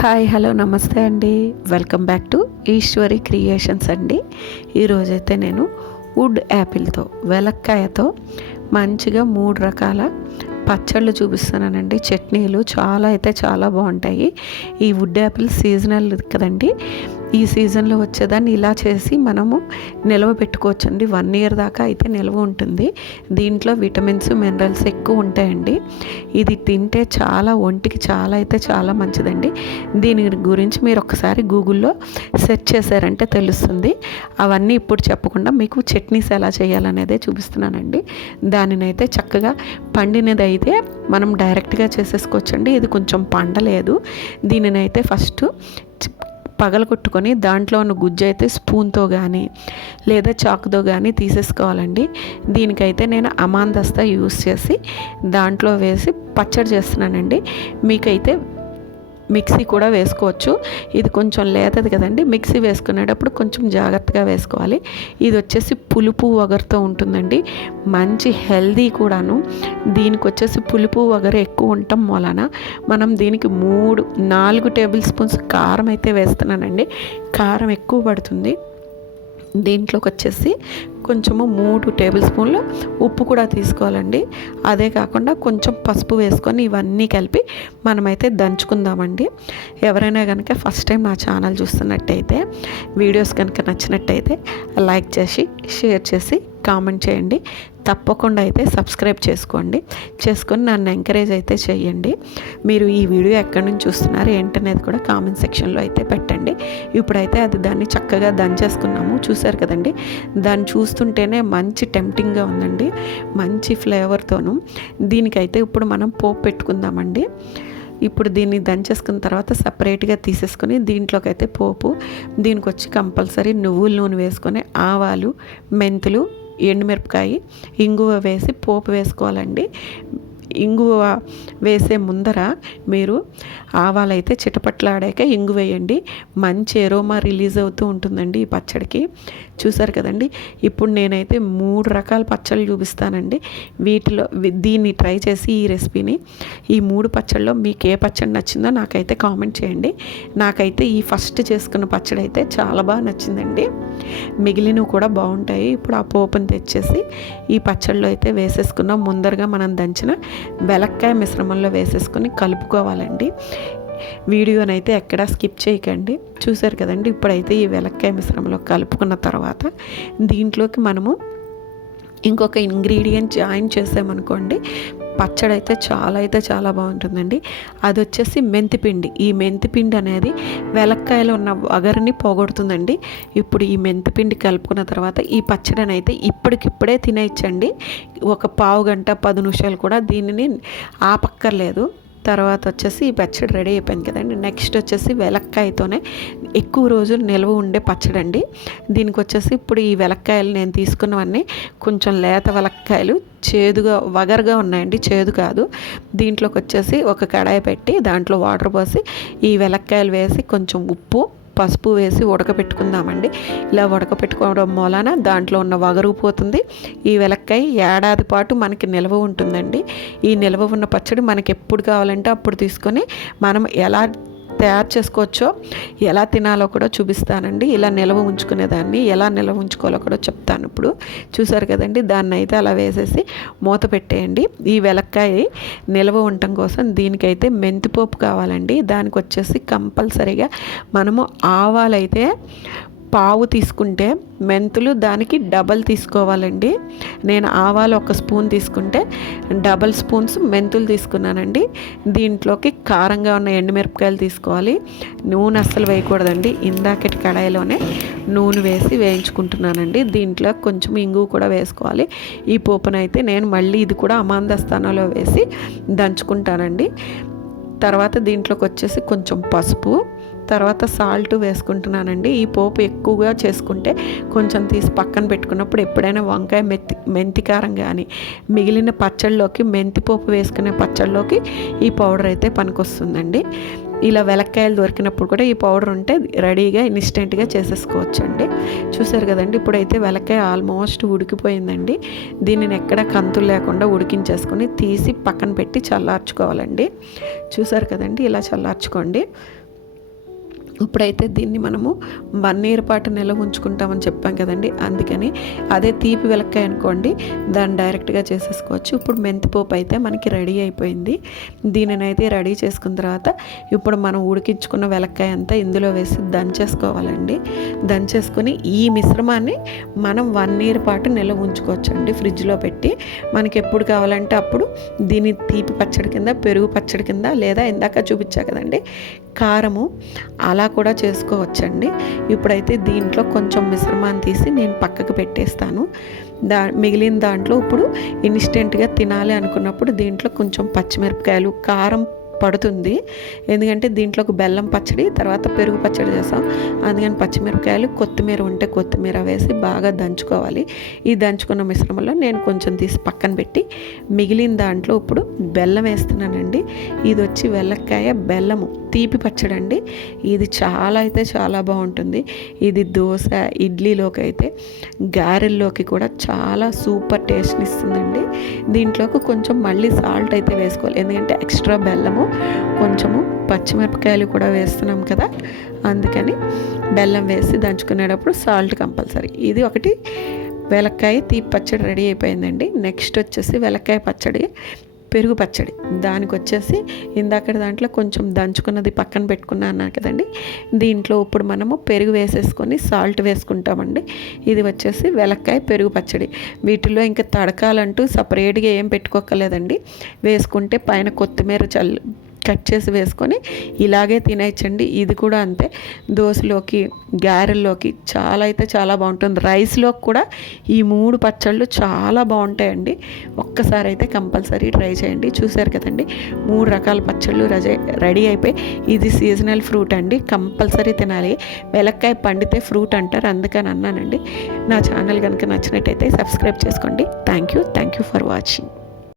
Hi hello namaste అండి. Welcome back to Eshwari creations అండి. ఈరోజైతే నేను వుడ్ యాపిల్తో వెలక్కాయతో మంచిగా 3 రకాల పచ్చళ్ళు చూపిస్తున్నానండి. చట్నీలు చాలా బాగుంటాయి. ఈ వుడ్ యాపిల్ సీజనల్ కదండి. ఈ సీజన్లో వచ్చేదాన్ని ఇలా చేసి మనము నిల్వ పెట్టుకోవచ్చండి. 1 ఇయర్ దాకా అయితే నిల్వ ఉంటుంది. దీంట్లో విటమిన్స్ మినరల్స్ ఎక్కువ ఉంటాయండి. ఇది తింటే ఒంటికి చాలా మంచిదండి. దీని గురించి మీరు ఒకసారి గూగుల్లో సెర్చ్ చేశారంటే తెలుస్తుంది. అవన్నీ ఇప్పుడు చెప్పకుండా మీకు చట్నీస్ ఎలా చేయాలనేదే చూపిస్తున్నానండి. దానినైతే చక్కగా పండినది అయితే మనం డైరెక్ట్గా చేసేసుకోవచ్చండి. ఇది కొంచెం పండలేదు. దీనినైతే ఫస్ట్ పగలగొట్టుకొని దాంట్లో ఉన్న గుజ్జు అయితే స్పూన్తో కానీ లేదా చాకుతో కానీ తీసేసుకోవాలండి. దీనికైతే నేను అమాందస్తా యూస్ చేసి దాంట్లో వేసి పచ్చడి చేస్తున్నానండి. మీకైతే మిక్సీ కూడా వేసుకోవచ్చు. ఇది కొంచెం లేతది కదండి. మిక్సీ వేసుకునేటప్పుడు కొంచెం జాగ్రత్తగా వేసుకోవాలి. ఇది వచ్చేసి పులుపు వగరుతో ఉంటుందండి. మంచి హెల్దీ కూడాను. దీనికి వచ్చేసి పులుపు వగరు ఎక్కువ ఉండటం వలన మనం దీనికి 4 టేబుల్ స్పూన్స్ కారం అయితే వేస్తున్నానండి. కారం ఎక్కువ పడుతుంది. దీంట్లోకి వచ్చేసి కొంచెము 3 టేబుల్ స్పూన్లు ఉప్పు కూడా తీసుకోవాలండి. అదే కాకుండా కొంచెం పసుపు వేసుకొని ఇవన్నీ కలిపి మనమైతే దంచుకుందామండి. ఎవరైనా కనుక ఫస్ట్ టైం నా ఛానల్ చూస్తున్నట్టయితే వీడియోస్ కనుక నచ్చినట్టయితే లైక్ చేసి షేర్ చేసి కామెంట్ చేయండి. తప్పకుండా అయితే సబ్స్క్రైబ్ చేసుకొని నన్ను ఎంకరేజ్ అయితే చేయండి. మీరు ఈ వీడియో ఎక్కడి నుంచి చూస్తున్నారు ఏంటనేది కూడా కామెంట్ సెక్షన్లో అయితే పెట్టండి. ఇప్పుడైతే దాన్ని చక్కగా దంచేసుకున్నాము. చూసారు కదండి. దాన్ని చూస్తుంటేనే మంచి టెంప్టింగ్గా ఉందండి. మంచి ఫ్లేవర్తోను. దీనికైతే ఇప్పుడు మనం పోపు పెట్టుకుందామండి. ఇప్పుడు దీన్ని దంచేసుకున్న తర్వాత సపరేట్గా తీసేసుకొని దీంట్లోకి అయితే పోపు దీనికి వచ్చి కంపల్సరీ నువ్వుల నూనె వేసుకొని ఆవాలు, మెంతులు, ఎండుమిరపకాయ, ఇంగువ వేసి పోపు వేసుకోవాలండి. ఇంగువ వేసే ముందర మీరు ఆవాలైతే చిటపట్లాడాక ఇంగు వేయండి. మంచి ఎరోమా రిలీజ్ అవుతూ ఉంటుందండి ఈ పచ్చడికి. చూసారు కదండి. ఇప్పుడు నేనైతే 3 రకాల పచ్చళ్ళు చూపిస్తానండి. వీటిలో దీన్ని ట్రై చేసి ఈ రెసిపీని ఈ 3 పచ్చళ్ళలో మీకు ఏ పచ్చడి నచ్చిందో నాకైతే కామెంట్ చేయండి. నాకైతే ఈ ఫస్ట్ చేసుకున్న పచ్చడి అయితే చాలా బాగా నచ్చిందండి. మిగిలినవి కూడా బాగుంటాయి. ఇప్పుడు ఆ పోపుని తెచ్చేసి ఈ పచ్చళ్ళలో అయితే వేసేసుకున్నాం. ముందరగా మనం దంచిన వెలక్కాయ మిశ్రమంలో వేసేసుకొని కలుపుకోవాలండి. వీడియోనైతే ఎక్కడా స్కిప్ చేయకండి. చూసారు కదండి. ఇప్పుడైతే ఈ వెలక్కాయ మిశ్రమంలో కలుపుకున్న తర్వాత దీంట్లోకి మనము ఇంకొక ఇంగ్రీడియంట్ జాయిన్ చేసామనుకోండి పచ్చడి అయితే చాలా బాగుంటుందండి. అది వచ్చేసి మెంతిపిండి. ఈ మెంతిపిండి అనేది వెలక్కాయలో ఉన్న వగరుని పోగొడుతుందండి. ఇప్పుడు ఈ మెంతిపిండి కలుపుకున్న తర్వాత ఈ పచ్చడిని అయితే ఇప్పటికిప్పుడే తినేయచ్చండి. ఒక పావు గంట 10 నిమిషాలు కూడా దీనిని ఆపక్కర్లేదు. తర్వాత వచ్చేసి ఈ పచ్చడి రెడీ అయిపోయింది కదండి. నెక్స్ట్ వచ్చేసి వెలక్కాయతోనే ఎక్కువ రోజులు నిల్వ ఉండే పచ్చడి అండి. దీనికి వచ్చేసి ఇప్పుడు ఈ వెలక్కాయలు నేను తీసుకున్నవన్నీ కొంచెం లేత వెలక్కాయలు వగరుగా ఉన్నాయండి. చేదు కాదు. దీంట్లోకి వచ్చేసి ఒక కడాయి పెట్టి దాంట్లో వాటర్ పోసి ఈ వెలక్కాయలు వేసి కొంచెం ఉప్పు పసుపు వేసి ఉడకపెట్టుకుందామండి. ఇలా ఉడకపెట్టుకోవడం మూలాన దాంట్లో ఉన్న వగరు పోతుంది. ఈ వెలక్కాయ ఏడాది పాటు మనకి నిల్వ ఉంటుందండి. ఈ నిల్వ ఉన్న పచ్చడి మనకి ఎప్పుడు కావాలంటే అప్పుడు తీసుకొని మనం ఎలా తయారు చేసుకోవచ్చో ఎలా తినాలో కూడా చూపిస్తానండి. ఇలా నిల్వ ఉంచుకునేదాన్ని ఎలా నిల్వ ఉంచుకోవాలో కూడా చెప్తాను. ఇప్పుడు చూసారు కదండి. దాన్ని అయితే అలా వేసేసి మూత పెట్టేయండి. ఈ వెలక్కాయ నిల్వ ఉండటం కోసం దీనికైతే మెంతిపోపు కావాలండి. దానికి వచ్చేసి కంపల్సరీగా మనము ఆవాలైతే పావు తీసుకుంటే మెంతులు దానికి డబల్ తీసుకోవాలండి. నేను ఆవాలు 1 స్పూన్ తీసుకుంటే డబల్ స్పూన్స్ మెంతులు తీసుకున్నానండి. దీంట్లోకి కారంగా ఉన్న ఎండుమిరపకాయలు తీసుకోవాలి. నూనె అస్సలు వేయకూడదండి. ఇందాకటి కడాయిలోనే నూనె వేసి వేయించుకుంటున్నానండి. దీంట్లో కొంచెం ఇంగు కూడా వేసుకోవాలి. ఈ పోపునైతే నేను మళ్ళీ ఇది కూడా అమాందస్థానంలో వేసి దంచుకుంటానండి. తర్వాత దీంట్లోకి వచ్చేసి కొంచెం పసుపు, తర్వాత సాల్ట్ వేసుకుంటున్నానండి. ఈ పోపు ఎక్కువగా చేసుకుంటే కొంచెం తీసి పక్కన పెట్టుకున్నప్పుడు ఎప్పుడైనా వంకాయ మెంతి కారం కానీ మిగిలిన పచ్చళ్ళలోకి మెంతిపోపు వేసుకునే పచ్చళ్ళలోకి ఈ పౌడర్ అయితే పనికొస్తుందండి. ఇలా వెలక్కాయలు దొరికినప్పుడు కూడా ఈ పౌడర్ ఉంటే రెడీగా ఇన్స్టెంట్గా చేసేసుకోవచ్చండి. చూసారు కదండి. ఇప్పుడైతే వెలక్కాయ ఆల్మోస్ట్ ఉడికిపోయిందండి. దీనిని ఎక్కడ కంతులు లేకుండా ఉడికించేసుకొని తీసి పక్కన పెట్టి చల్లార్చుకోవాలండి. చూసారు కదండి. ఇలా చల్లార్చుకోండి. ఇప్పుడైతే దీన్ని మనము 1 ఇయర్ పాటు నిల్వ ఉంచుకుంటామని చెప్పాం కదండి, అందుకని అదే తీపి వెలక్కాయ అనుకోండి దాన్ని డైరెక్ట్గా చేసేసుకోవచ్చు. ఇప్పుడు మెంతిపోపు అయితే మనకి రెడీ అయిపోయింది. దీనినైతే రెడీ చేసుకున్న తర్వాత ఇప్పుడు మనం ఉడికించుకున్న వెలక్కాయ అంతా ఇందులో వేసి దంచేసుకోవాలండి. దంచేసుకొని ఈ మిశ్రమాన్ని మనం 1 ఇయర్ పాటు నిల్వ ఉంచుకోవచ్చండి ఫ్రిడ్జ్లో పెట్టి. మనకి ఎప్పుడు కావాలంటే అప్పుడు దీన్ని తీపి పచ్చడి కింద, పెరుగు పచ్చడి కింద, లేదా ఇందాక చూపించా కదండి కారము, అలా కూడా చేసుకోవచ్చండి. ఇప్పుడైతే దీంట్లో కొంచెం మిశ్రమాన్ని తీసి నేను పక్కకు పెట్టేస్తాను. మిగిలిన దాంట్లో ఇప్పుడు ఇన్స్టెంట్గా తినాలి అనుకున్నప్పుడు దీంట్లో కొంచెం పచ్చిమిరపకాయలు, కారం పడుతుంది ఎందుకంటే దీంట్లోకి బెల్లం పచ్చడి, తర్వాత పెరుగు పచ్చడి చేస్తాం. అందుకని పచ్చిమిరపకాయలు, కొత్తిమీర ఉంటే కొత్తిమీర వేసి బాగా దంచుకోవాలి. ఈ దంచుకున్న మిశ్రమంలో నేను కొంచెం తీసి పక్కన పెట్టి మిగిలిన దాంట్లో ఇప్పుడు బెల్లం వేస్తున్నానండి. ఇది వచ్చి వెల్లక్కాయ బెల్లము తీపి పచ్చడి అండి. ఇది చాలా అయితే చాలా బాగుంటుంది. ఇది దోశ, ఇడ్లీలోకి అయితే, గారెల్లోకి కూడా చాలా సూపర్ టేస్ట్ని ఇస్తుందండి. దీంట్లోకి కొంచెం మళ్ళీ సాల్ట్ అయితే వేసుకోవాలి, ఎందుకంటే ఎక్స్ట్రా బెల్లము, కొంచెము పచ్చిమిరపకాయలు కూడా వేస్తున్నాం కదా, అందుకని బెల్లం వేసి దంచుకునేటప్పుడు సాల్ట్ కంపల్సరీ. ఇది ఒకటి వెలక్కాయ తీపి పచ్చడి రెడీ అయిపోయిందండి. నెక్స్ట్ వచ్చేసి వెలక్కాయ పచ్చడి, పెరుగు పచ్చడి. దానికి వచ్చేసి ఇందాక దాంట్లో కొంచెం దంచుకున్నది పక్కన పెట్టుకున్నాను కదండి, దీంట్లో ఇప్పుడు మనము పెరుగు వేసేసుకొని సాల్ట్ వేసుకుంటామండి. ఇది వచ్చేసి వెలక్కాయ పెరుగు పచ్చడి. వీటిలో ఇంకా తడకాలంటూ సపరేట్గా ఏం పెట్టుకోకలేదండి. వేసుకుంటే పైన కొత్తిమీర కట్ చేసి వేసుకొని ఇలాగే తినేయచ్చండి. ఇది కూడా అంతే, దోశలోకి, గారెల్లోకి చాలా అయితే చాలా బాగుంటుంది. రైస్లోకి కూడా ఈ 3 పచ్చళ్ళు చాలా బాగుంటాయండి. ఒక్కసారి అయితే కంపల్సరీ ట్రై చేయండి. చూసారు కదండి 3 రకాల పచ్చళ్ళు రెడీ అయిపోయి. ఇది సీజనల్ ఫ్రూట్ అండి, కంపల్సరీ తినాలి. వెలక్కాయ పండితే ఫ్రూట్ అంటారు, అందుకని అన్నానండి. నా ఛానల్ కనుక నచ్చినట్టయితే సబ్స్క్రైబ్ చేసుకోండి. Thank you for watching.